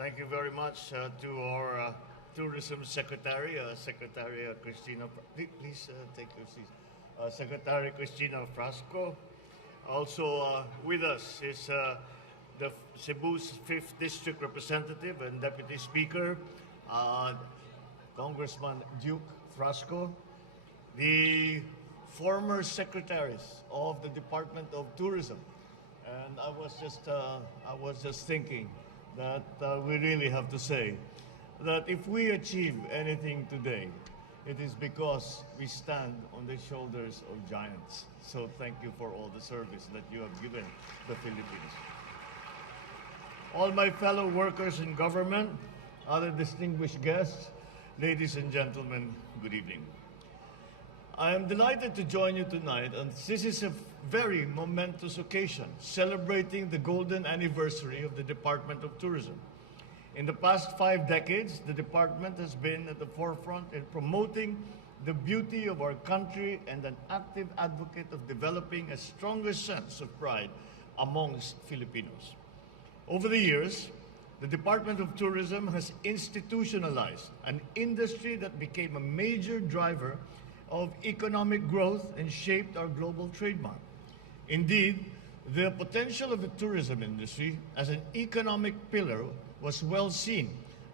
Thank you very much to our Tourism Secretary, Secretary Christina. Please take your seat. Secretary Christina Frasco. Also with us is the Cebu's 5th District Representative and Deputy Speaker, Congressman Duke Frasco. The former secretaries of the Department of Tourism. And I was just thinking that we really have to say that if we achieve anything today, it is because we stand on the shoulders of giants. So thank you for all the service that you have given the Philippines. All my fellow workers in government, other distinguished guests, ladies and gentlemen, good evening. I am delighted to join you tonight, and this is a very momentous occasion, celebrating the golden anniversary of the Department of Tourism. In the past 5 decades, the department has been at the forefront in promoting the beauty of our country and an active advocate of developing a stronger sense of pride amongst Filipinos. Over the years, the Department of Tourism has institutionalized an industry that became a major driver of economic growth and shaped our global trademark. Indeed, the potential of the tourism industry as an economic pillar was well seen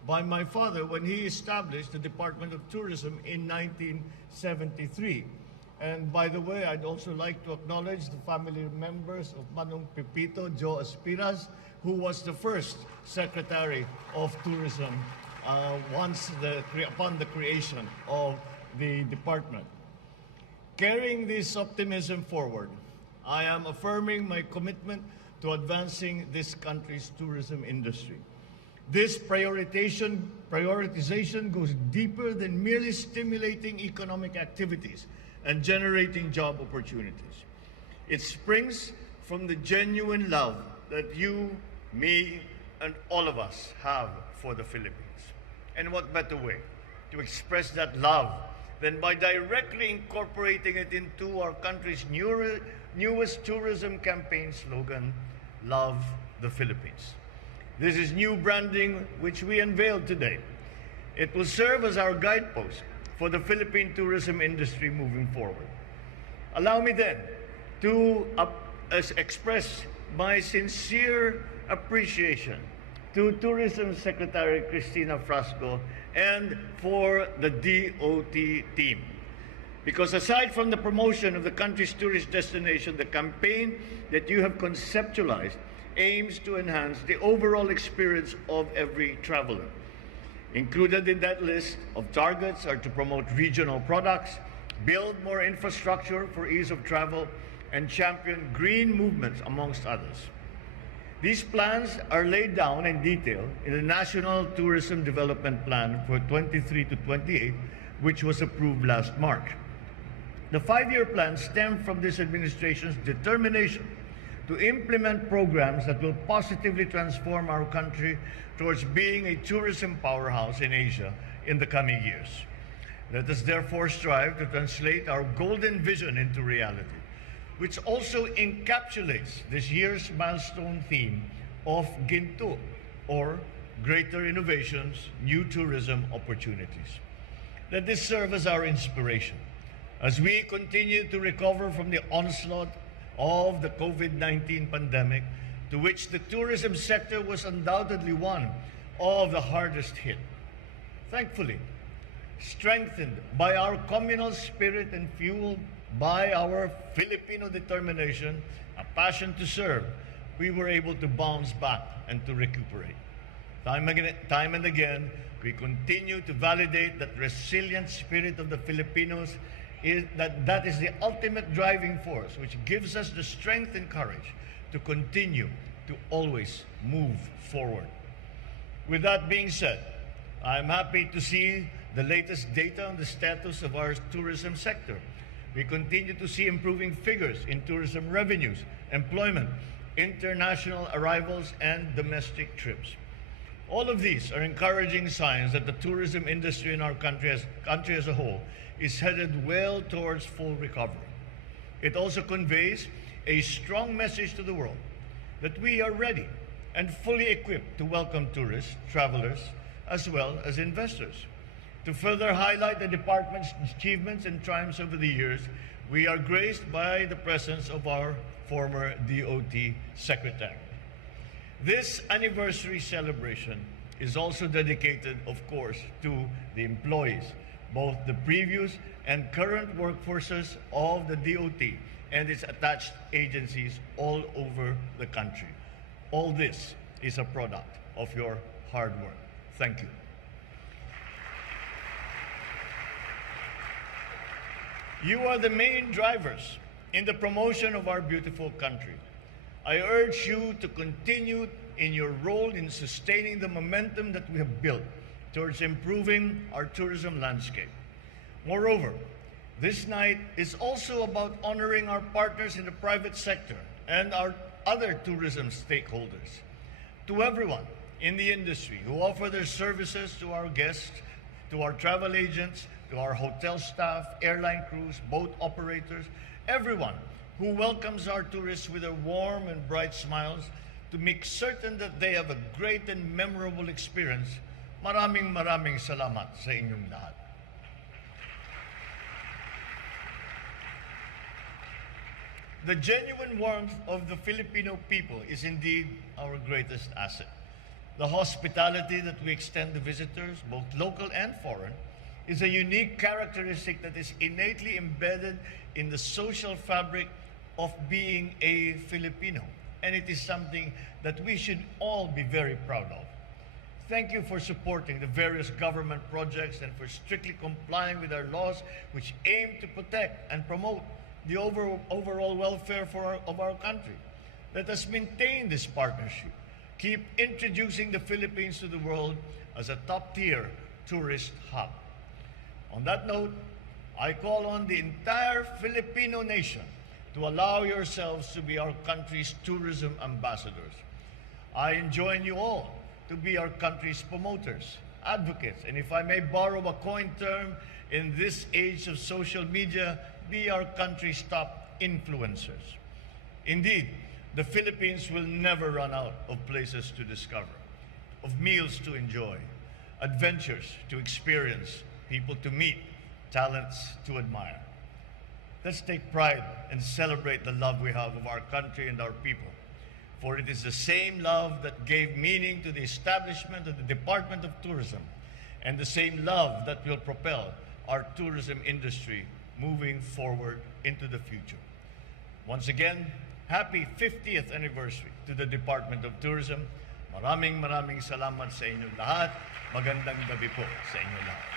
by my father when he established the Department of Tourism in 1973. And by the way, I'd also like to acknowledge the family members of Manong Pepito Joe Aspiras, who was the first Secretary of Tourism upon the creation of the department. Carrying this optimism forward, I am affirming my commitment to advancing this country's tourism industry. This prioritization goes deeper than merely stimulating economic activities and generating job opportunities. It springs from the genuine love that you, me, and all of us have for the Philippines. And what better way to express that love than by directly incorporating it into our country's newest tourism campaign slogan, Love the Philippines. This is new branding which we unveiled today. It will serve as our guidepost for the Philippine tourism industry moving forward. Allow me then to express my sincere appreciation to Tourism Secretary Christina Frasco and for the DOT team. Because aside from the promotion of the country's tourist destination, the campaign that you have conceptualized aims to enhance the overall experience of every traveler. Included in that list of targets are to promote regional products, build more infrastructure for ease of travel, and champion green movements, amongst others. These plans are laid down in detail in the National Tourism Development Plan for 23 to 28, which was approved last March. The 5-year plan stemmed from this administration's determination to implement programs that will positively transform our country towards being a tourism powerhouse in Asia in the coming years. Let us therefore strive to translate our golden vision into reality, which also encapsulates this year's milestone theme of Ginto, or Greater Innovations, New Tourism Opportunities. Let this serve as our inspiration as we continue to recover from the onslaught of the COVID-19 pandemic, to which the tourism sector was undoubtedly one of the hardest hit. Thankfully, strengthened by our communal spirit and fueled by our Filipino determination, a passion to serve, we were able to bounce back and to recuperate. Time and again, we continue to validate that resilient spirit of the Filipinos that is the ultimate driving force which gives us the strength and courage to continue to always move forward. With that being said, I'm happy to see the latest data on the status of our tourism sector. We continue to see improving figures in tourism revenues, employment, international arrivals, and domestic trips. All of these are encouraging signs that the tourism industry in our country as a whole is headed well towards full recovery. It also conveys a strong message to the world that we are ready and fully equipped to welcome tourists, travelers, as well as investors. To further highlight the department's achievements and triumphs over the years, we are graced by the presence of our former DOT Secretary. This anniversary celebration is also dedicated, of course, to the employees, both the previous and current workforces of the DOT and its attached agencies all over the country. All this is a product of your hard work. Thank you. You are the main drivers in the promotion of our beautiful country. I urge you to continue in your role in sustaining the momentum that we have built towards improving our tourism landscape. Moreover, this night is also about honoring our partners in the private sector and our other tourism stakeholders. To everyone in the industry who offer their services to our guests, to our travel agents, to our hotel staff, airline crews, boat operators, everyone who welcomes our tourists with their warm and bright smiles to make certain that they have a great and memorable experience. Maraming salamat sa inyong lahat. The genuine warmth of the Filipino people is indeed our greatest asset. The hospitality that we extend to visitors, both local and foreign, is a unique characteristic that is innately embedded in the social fabric of being a Filipino. And it is something that we should all be very proud of. Thank you for supporting the various government projects and for strictly complying with our laws which aim to protect and promote the overall welfare of our country. Let us maintain this partnership. Keep introducing the Philippines to the world as a top-tier tourist hub. On that note, I call on the entire Filipino nation to allow yourselves to be our country's tourism ambassadors. I enjoin you all to be our country's promoters, advocates, and if I may borrow a coined term in this age of social media, be our country's top influencers. Indeed, the Philippines will never run out of places to discover, of meals to enjoy, adventures to experience, people to meet, talents to admire. Let's take pride and celebrate the love we have of our country and our people. For it is the same love that gave meaning to the establishment of the Department of Tourism, and the same love that will propel our tourism industry moving forward into the future. Once again, happy 50th anniversary to the Department of Tourism. Maraming salamat sa inyong lahat. Magandang gabi po sa inyong lahat.